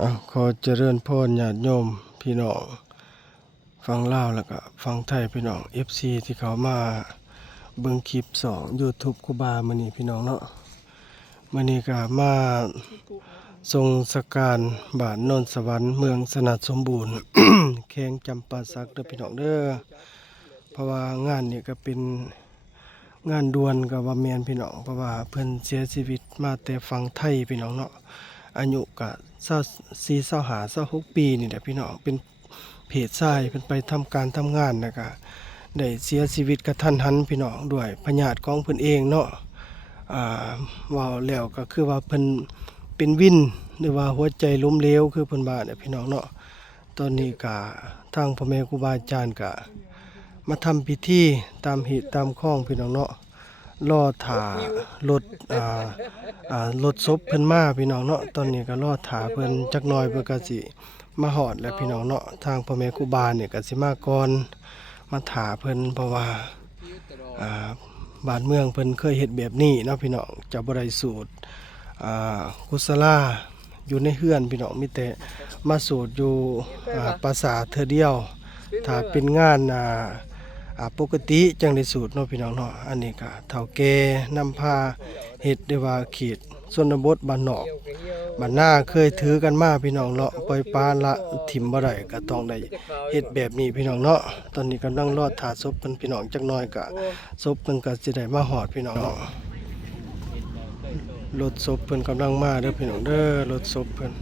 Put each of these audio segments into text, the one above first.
ขอเจริญพรญาติโยมพี่น้องฟังลาวแล้วก็ฟังไทยพี่น้อง FC ที่เขามาเบิ่งคลิปYouTube ครูบามื้อนี้พี่น้องเนาะมื้อนี้ก็มาทรงสการบ้านโนนสวรรค์เมืองสนัดสมบูรณ์ แข้งจำปาสักเด้อพี่น้องเด้อเพราะว่างานนี้ก็เป็นงานด่วนกับว่าแม่นพี่น้องเพราะว่าเพิ่นเสียชีวิตมาแต่ฝั่งไทยพี่น้องเนาะอายุก็24-25-26 ปีนี่แหละพี่น้องเป็นเพศชายเพิ่นไปทำการทำงานแล้วก็ได้เสียชีวิตกระทันหันพี่น้องด้วยพยาธิของเพิ่นเองเนาะว่าแล้วก็คือว่าเพิ่นเป็นวินหรือว่าหัวใจล้มเหลวคือเพิ่นว่าเนี่ยพี่น้องเนาะตอนนี้ก็ทางพ่อแม่ครูบาอาจารย์ก็มาทำพิธีตามเหตุตามข้องพี่น้องเนาะรอถ่ารถรถศพเพิ่นมาพี่น้องเนาะตอนนี้ก็รอถ่าเพิ่นจักหน่อยเพิ่นก็สิมาฮอดแล้วพี่น้องเนาะทางพ่อแม่ครูบาเนี่ยก็สิมาก่อนมาถ่าเพิ่นเพราะว่าบ้านเมืองเพิ่นเคยเฮ็ดแบบนี้เนาะพี่น้องจะบ่ได้สูตรกุศลาอยู่ในเฮือนพี่น้องมีแต่มาสูตรอยู่ปราสาทเทื่อเดียวถ้าเป็นงานปกติจังได้สูตรเนาะพี่น้องเนาะอันนี้ก็เฒ่าแก่นำพาเฮ็ดได้ว่าเขตชนบทบ้านนอกบ้านนาเคยถือกันมาพี่น้องเนาะปล่อยปลาละถิ่มบ่ได้ก็ต้องได้เฮ็ดแบบนี้พี่น้องเนาะตอนนี้กำลังรอถ่าศพเพิ่นพี่น้องจักหน่อยก็ศพเพิ่นก็สิได้มาฮอดพี่น้องเนาะรถศพเพิ่นกำลังมาเด้อพี่น้องเด้อรถศพเพิ่น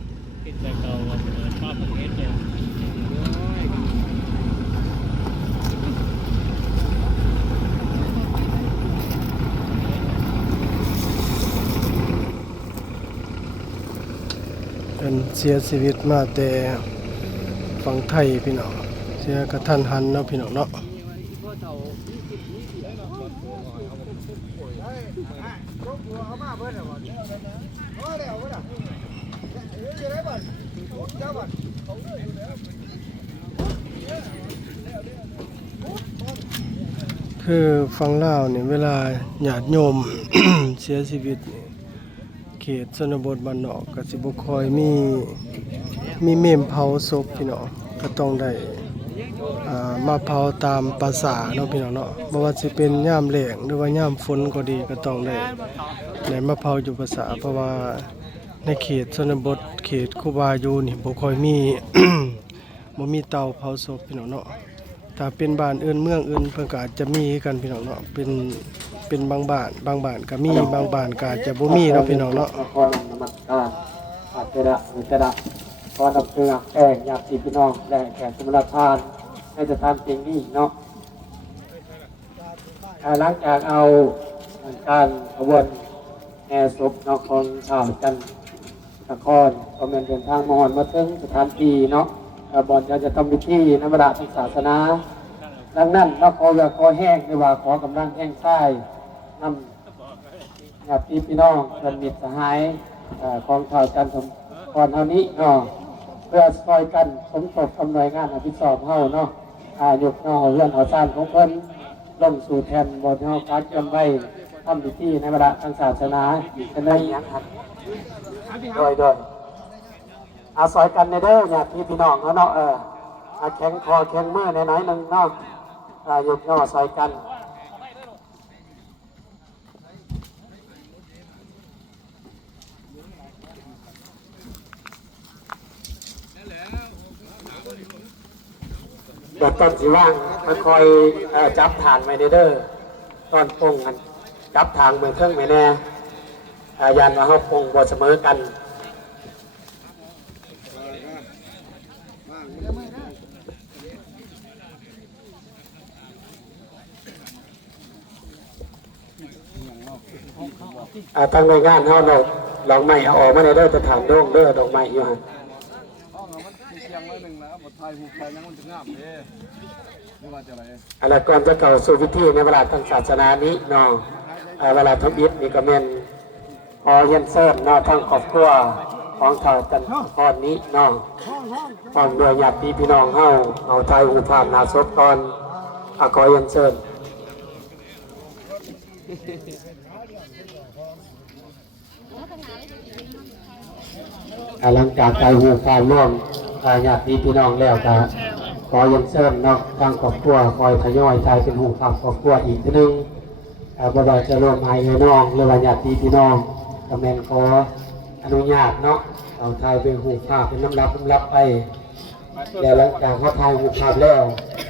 เพิ่นเสียชีวิตมาแต่ฝั่งไทยพี่น้องเสียกระทันหันเนาะพี่น้องเนาะคือฟังลาวนี่เวลาญาติโยม เสียชีวิตนี่เขตชนบทบ้านนอกก็สิบ่ค่อยมีเมมเผาศพพี่น้องก็ต้องได้มาเผาตามภาษาเนาะพี่น้องเนาะบ่ว่าสิเป็นยามแล้งหรือว่ายามฝนก็ดีก็ต้องได้มาเผาอยู่ภาษาเพราะว่าในเขตชนบทเขตครูบาอยู่นี่บ่ค่อยมี บ่มีเตาเผาศพพี่น้องเนาะถ้าเป็นบ้านอื่นเมืองอื่นเพิ่นก็อาจจะมีกันพี่น้องเนาะเป็นบางบ้านก็มีบางบ้านก็อาจจะบ่มีเนาะพี่น้องเนาะขอนำมัสการอาจจะขอนำเกลือแป้งยาสีพี่น้องและแขกสมรทานให้จะทานเพียงนี้เนาะหลังจากเอาการขบวนแห่ศพนอกของชาวจันทนครก็เป็นเดินทางมหอนมาถึงสถานที่เนาะบอนจะทำพิธีนำราทางศาสนาดังนั้นเราขอแห้งหรือว่าขอกำลังแห้งใต้นำญาติพี่น้องเพื่อนมิตรสหายของชาวจันทร์ก่อนเท่านี้เนาะเพื่อซอยกันสมทบอำนวยงานอภิสอบเฮาเนาะยกเนาะเรื่องหัวซานของเพิ่นลงสู่แทนบนเฮาคัดจนไว้ทำพิธีในเวลาทางศาสนาจะได้ยังครับโดยอาศัยกันในเด้อญาติพี่น้องเนาะแข็งคอแข็งมือในไหนหนึ่งเนาะยกเนาะอาศัยกันเดี๋ยวต้นสิว่างมาคอยจับฐานไว้เด้อตอนปงกันจับทางเมืองเครื่องไม่แน่ยันว่าเขาปงบ่เสมอกันทางหน่วยงานเขาเราลองไม่เอาออกมาในเด้อจะถามโด่งเด้อดอกไม้อยู่ฮะอะไรก่อนจะเก่าสู่พิธีในเวลาทางศาสนานี้เนาะเวลาทำอิฐนี่ก็เป็นเย็นเซิร์นเนาะทางครอบครัวของชาวจันทร์นี้เนาะพร้อมด้วยญาติพี่น้องเอาไทยหูผ่านนาศพก่อนขอเย็นเซิร์น แล้วปัญหาอะไร หลังจากการหูความร่วมญาติพี่น้องแล้วก็ขอยังเชิญเนาะทางครอบครัวคอยทยอยทายเป็นหูความครอบครัวอีกทีนึงบ่ว่าจะร่วมไอ้น้องหรือว่าญาติพี่น้องก็แม่นขออนุญาตเนาะเอาทายเป็นหูภาพเป็นน้ำรับไปแล้วหลังจากเขาทายหูภาพแล้ว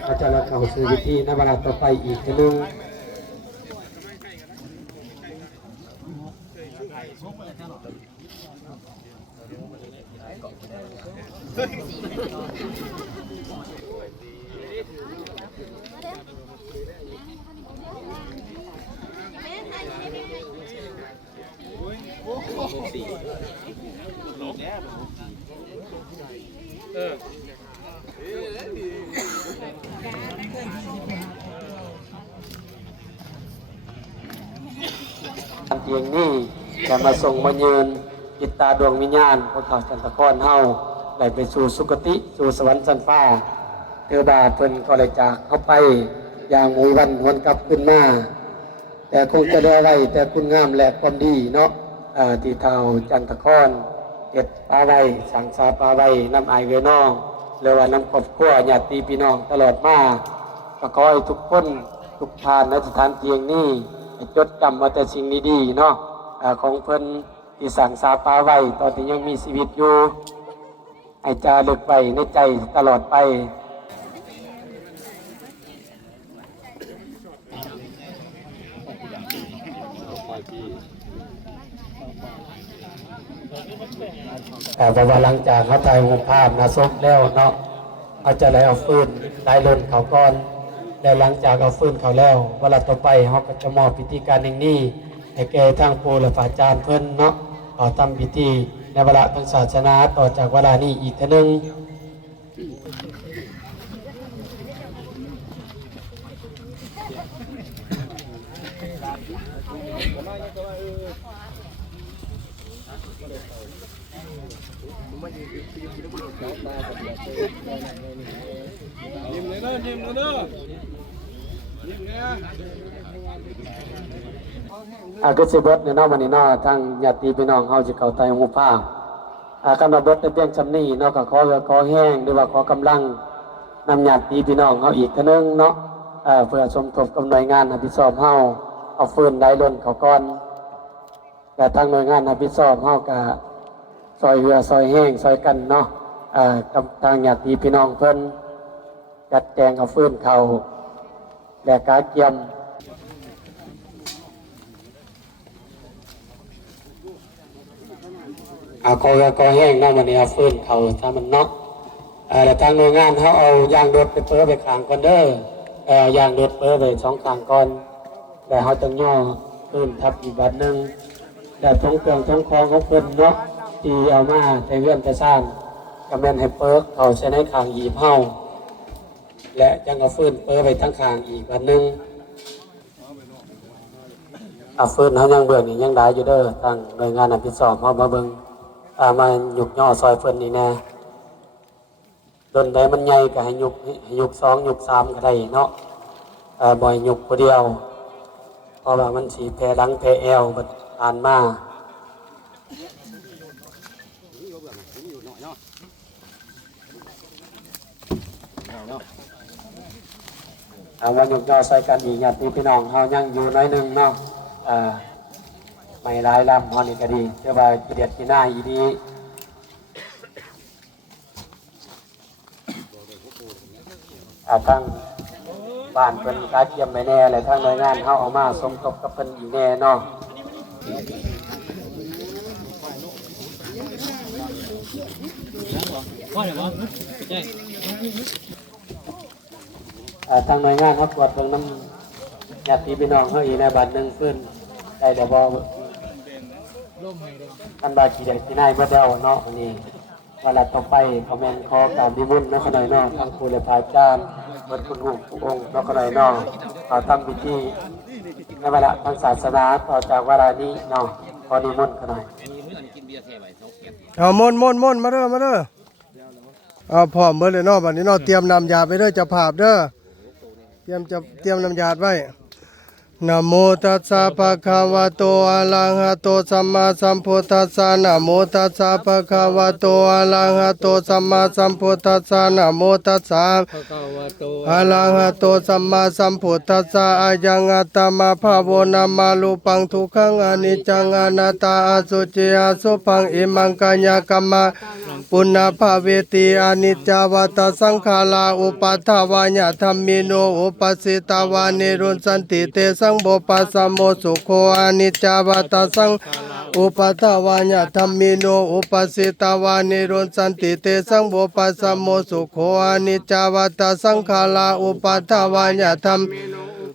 ก็จะรับเข้าสู่พิธีในเวลาต่อไปอีกทีนึงเพียงนี้จะมาส่งมาเยือนจิตตาดวงวิญญาณของเขาจันทครเฮาได้ไปสู่สุคติสู่สวรรค์ชั้นฟ้าเทวดาเพิ่นก็เลยจากเข้าไปอย่างมีวันหวนกลับขึ้นมาแต่คงจะได้ไว้แต่คุณงามและความดีเนาะที่เท่าจันทครเก็บปลาไว้สังสาปลาไว้น้ำไอเวน้องหรือว่าน้ำครอบครัวญาติพี่น้องตลอดมาก็ขอให้ทุกคนทุกทานในสถานเพียงนี้จดจำมาแต่สิ่งดีๆเนาะของเพิ่นที่สั่งสาปาไว้ตอนที่ยังมีชีวิตอยู่ให้จารึกไว้ในใจตลอดไปแต่ว่าหลังจากเขาถ่ายรูปภาพมาซบแล้วเนาะเขาจะเลยเอาฟืนไล่ลนเขาก่อนและหลังจากเอาฟืนเขาแล้วเวลาต่อไปเขาก็จะมอบพิธีการอย่างนี้ให้แก่ทางปู่และพระอาจารย์เพิ่นเนาะเอาทำพิธีในเวลาทางศาสนาต่อจากเวลานี้อีกทีนึงยิ้มเลยนะยิ้มเลยนะยิ้มเลย ก็สิเบิดในนอกวันนี้เนาะทางญาติพี่น้องเฮาสิเข้าใจหูผ้าการมาเบิดในเพียงจำนี้เนาะก็ขอแห้งหรือว่าขอกำลังนำญาติพี่น้องเฮาอีกทีนึงเนาะเพื่อสมทบกับหน่วยงานรับผิดชอบเฮาเอาฟืนได้ล้นเขาก่อนแต่ทางหน่วยงานรับผิดชอบเฮาก็ซอยเรือซอยแห้งซอยกันเนาะกับทางญาติพี่น้องเพิ่นจัดแจงเอาฟืนเขาและกาเกียมก็แห้งเนาะมันนี่เอาฟืนเขาถ้ามันเนาะแต่ทางหน่วยงานเขาเอายางรถไปเปิ้ลไปขางก่อนเด้อยางรถเปิ้ลไป2ขางก่อนแต่เขาต้องย่อฟืนทับอีกบัดนึงแต่ท้องเครื่องท้องคลองของเพิ่นเนาะที่เอามาแต่เรื่องแต่สร้างกำเนิดให้เปิ้ลเขาใช้ในขางหยีบเฮาและยังเอาฟืนเปิ้ลไปทั้งขางอีกบัดนึงฟืนเขายังเบื่อนี่ยังได้อยู่เด้อทางหน่วยงานรับผิดชอบเขามาเบิ่งมาหยุกย่อซอยเฟินนี่แน่โดนได้มันใหญ่ก็ให้หยุก2หยุก3ก็ได้เนาะบ่อยหยุกคนเดียวเพราะว่ามันสีแพร่หลังแพร่แอวบัดผ่านมาว่าหยุกย่อซอยกันอีกญาติพี่น้องเฮายังอยู่น้อยนึงเนาะไม่ร้ายลำฮอนี่ก็ดีเชื่อว่ากิเลสกินหน้าอีดีทั้งบ้านเป็นการเตรียมไปแน่เลยทั้งหน่วยงานเข้าเอามาสมทบกับเป็นอีแน่เนาะทางหน่วยงานเขาตรวจเบิ่งน้ำญาติพี่น้องเขาอีในบ้านหนึ่งเพื่อนได้เดี๋ยวบอกท่านบากีได้ที่นายเมื่อเดียวเนาะวันนี้วันละต่อไปคอมเมนต์ขอการดิบุญนักขณะนอกทางครูและพระอาจารย์บนคุณหูผู้องค์นักขณะนอกทำพิธีในเวลาทางศาสนาต่อจากเวลานี้เนาะขอดิบุญขณะเอามนมาเด้อเอาพร้อมเบิดเลยเนาะบัดนี้เนาะเตรียมนำยาไปเด้อเจ้าภาพเด้อเตรียมน้ำยาไว้ นะโมตัสสะภะคะวะโตอะระหะโตสัมมาสัมพุทธัสสะนะโมตัสสะภะคะวะโตอะระหะโตสัมมาสัมพุทธัสสะนะโมตัสสะ ภะคะวะโต อะระหะโตสัมมาสัมพุทธัสสะอายังอัตตมาภาโวนามาลุปังทุกขังอนิจจังอนัตตาอสุจิอสุภังอิมังกัญญกัมมะปุณณภาเวติอนิจจาวัตสังขาราอุปัฏฐาวาญธรรมิโนอุปสิตาวานิรุนสันติเตสังโบปัสสมโมสุโคอนิจจาวัตสังอุปัฏฐาวาญธรรมิโนอุปสิตาวานิรุนสันติเตสังโบปัสสมโมสุโคอนิจจาวัตสังขาราอุปัฏฐาวาญธรรม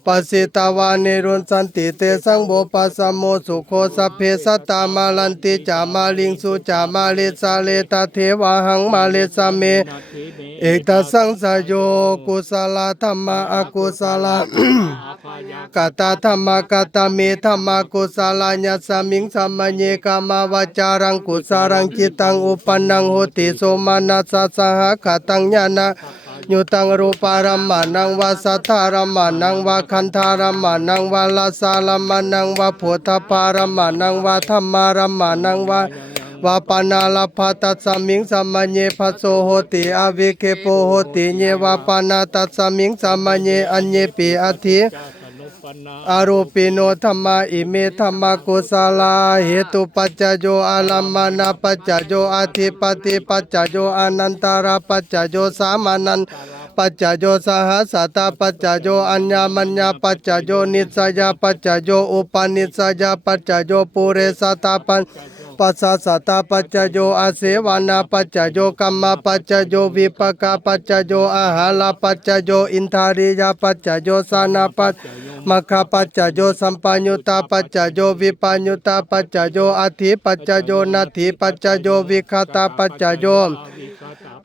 ปัสสิตาวานิรุนสันติเตสังโบปัสสมโมสุโคสัพเพสัตตามาลันติจามาลิงสุจามาลิสาเลตเทวะหังมาเลสเมเอกตัสสังสยโยกุสลธรรมะอกุสลกตธรรมะกตเมธรรมะกุสลาญสมิงสัมมเญกามาวจารังกุสารังจิตังอุปนังโหติโสมานัสสะหะขตังญาณะยุตังรูปารัมมานังวาสัทธารัมมานังวาคันธารัมมานังวาลาสารัมมานังวาโพธพารัมมานังวาธรรมารัมมานังวาวาปนาลภัตตสมิงสัมมเญภัสโสโหติอวิเคโปโหติเญวาปนาตัสสมิงสัมมเญอัญเญปิอธิอารูปิโนธรรมาอิเมธรรมกุศลาเหตุปัจจโยอาลัมมานาปัจจโยอธิปติปัจจโยอนันตาราปัจจโยสามานันปัจจโยสหัสสตาปัจจโยอัญญมัญญปัจจโยนิสยาปัจจโยอุปนิสยาปัจจโยปุเรสตาปัญปัสสะสตาปัจจโยอาเสวนาปัจจโยกัมมาปัจจโยวิปกาปัจจโยอาหาลปัจจโยอินทาริยาปัจจโยสานาปัจมัคคปัจจโยสัมปัญญุตาปัจจโยวิปัญญุตาปัจจโยอธิปัจจโยนาธิปัจจโยวิคตาปัจจโย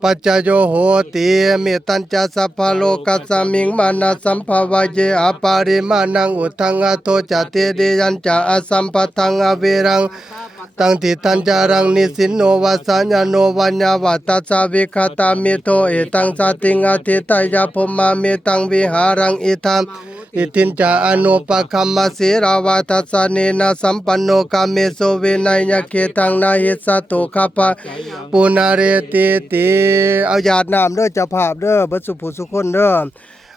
ปัจจโยโหติเมตัญจสัพพโลกัสสมิงมานะสัมภวะเยอปาริมานังอุทังอโทจติเดยัญจะอสัมปทังอเวรังตังติทันจารังนิสินโนวัสสัญญโนวัญญาวัตตสาวิคตามิโทเอตังสติงอธิตายาภมมาเมตังวิหารังอิทัมอิทินจาอนุปคัมมสีราวาทัสสเนนะสัมปันโนกาเมโสเวนัยเคตังนาหิสตุขปะปุนาเรติติเอาญาติน้ำเด้อเจ้าภาพเด้อเบิดสุผู้สุคนเด้อ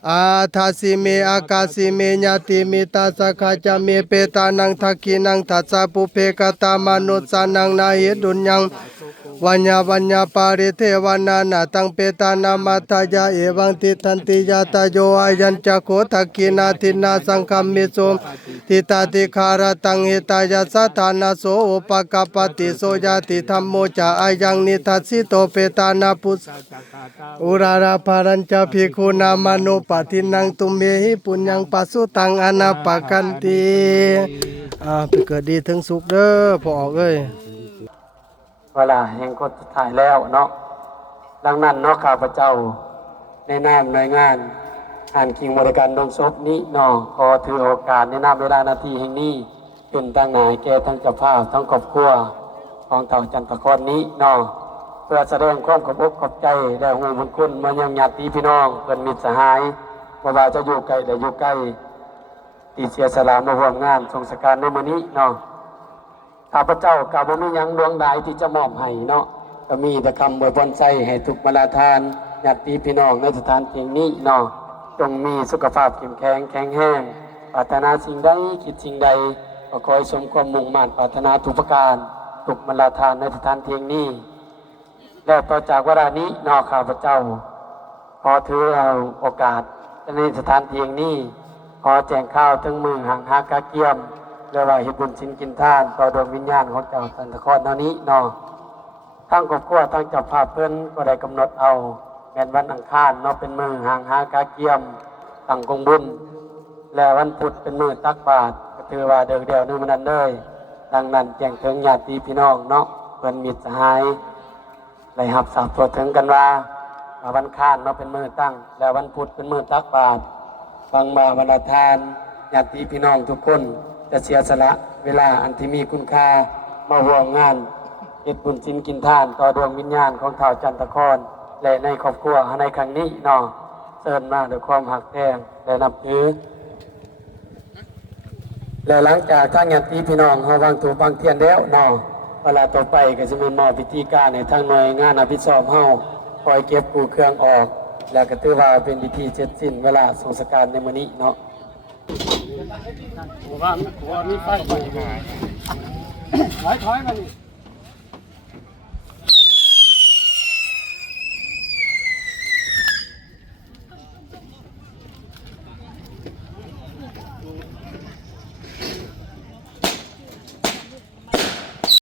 อาทาสิเมอากาสิเมญาติมิตาสกาจาเมเปตานังทักขินังทัสสะปุเพกตามนุสานังนาหิดุญญังวัญญาปาริเทวนานาตังเปตานามัทธายาเอวังติทันติยาตโยอายัญจโคทักขินาทินาสังคัมมิโสติตาติคารตังหิตายาสัทธานาโสอุปกปติโสยาติธัมโมจาอายังนิทัสสิโตเปตานาปุสอุราราภารัญจภิกขุนามานุปทินังตุเมหิปุญญังปัสสุตังอนาปกันติไปเกิดดีถึงสุขเด้อพอออกเอ้ยเวลาแห่งคนสุดท้ายแล้วเนาะดังนั้นเนาะข้าพเจ้าในนามหน่วยงานอ่านคิงบริการดงศพนี้เนาะขอถือโอกาสในนามเวลานาทีแห่งนี้เป็นตั้งหนายแก่ทั้งเจ้าภาพทั้งครอบครัวของเต่าจันทครนี้เนาะเพื่อแสดงความขอบอกขอบใจและหูบุญคุณมายังญาติพี่น้องเพื่อนมิตรสหายบ่ว่าจะอยู่ไกลหรืออยู่ใกล้ที่เสียสละมาร่วมงานทรงสการในมื้อนี้เนาะข้าพเจ้าก็บ่มีหยังดวงใดที่จะมอบให้เนาะก็มีแต่คำอวยพรใจให้ทุกมาลาทานญาติพี่น้องในสถานที่นี้เนาะจงมีสุขภาพเข้มแข็งแข็งแรงปรารถนาสิ่งใดคิดสิ่งใดก็ขอให้สมความมุ่งมั่นปรารถนาทุกประการทุกมาลาทานในสถานที่นี้แล้วต่อจากเวลานี้เนาะข้าพเจ้าขอถือเอาโอกาสในสถานที่นี้ขอแจ้งข่าวถึงมือห่างหากาเกียมเรียกว่าเฮ็ดบุญศีลกินทานต่อดวงวิญญาณของเจ้าสันตะครเท่านี้เนาะทั้งครอบครัวทั้งเจ้าภาพเพิ่นก็ได้กำหนดเอาแม่นวันอังคารเนาะเป็นมือห่างหากาเกียมตั้งกงบุญและวันพุธเป็นมือตักบาตรก็ถือว่าเดียวนึงมันนั้นเลยดังนั้นแจ้งถึงญาติพี่น้องเนาะเพิ่นมิตรสหายได้รับทราบทั่วถึงกันว่าวันอังคารเนาะเป็นมือตั้งและวันพุธเป็นมือตักบาตรฟังมาบรรทานญาติพี่น้องทุกคนจะเสียสละเวลาอันที่มีคุณค่ามาร่วมงานเฮ็ดบุญศีลกินทานต่อดวงวิญญาณของเฒ่าจันทครและในครอบครัวในครั้งนี้เนาะเชิญมาด้วยความหักแพงและนับถือ และหลังจากทางญาติพี่น้องเฮาวางถูกวางเทียนแล้วเนาะเวลาต่อไปก็จะมีมอบพิธีการในทางหน่วยงานรับผิดชอบเฮาคอยเก็บกู้เครื่องออก แล้วก็ถือว่าเป็นพิธีเสร็จสิ้นเวลาสงสการในมื้อนี้เนาะว่ามีไฟถอยมานี่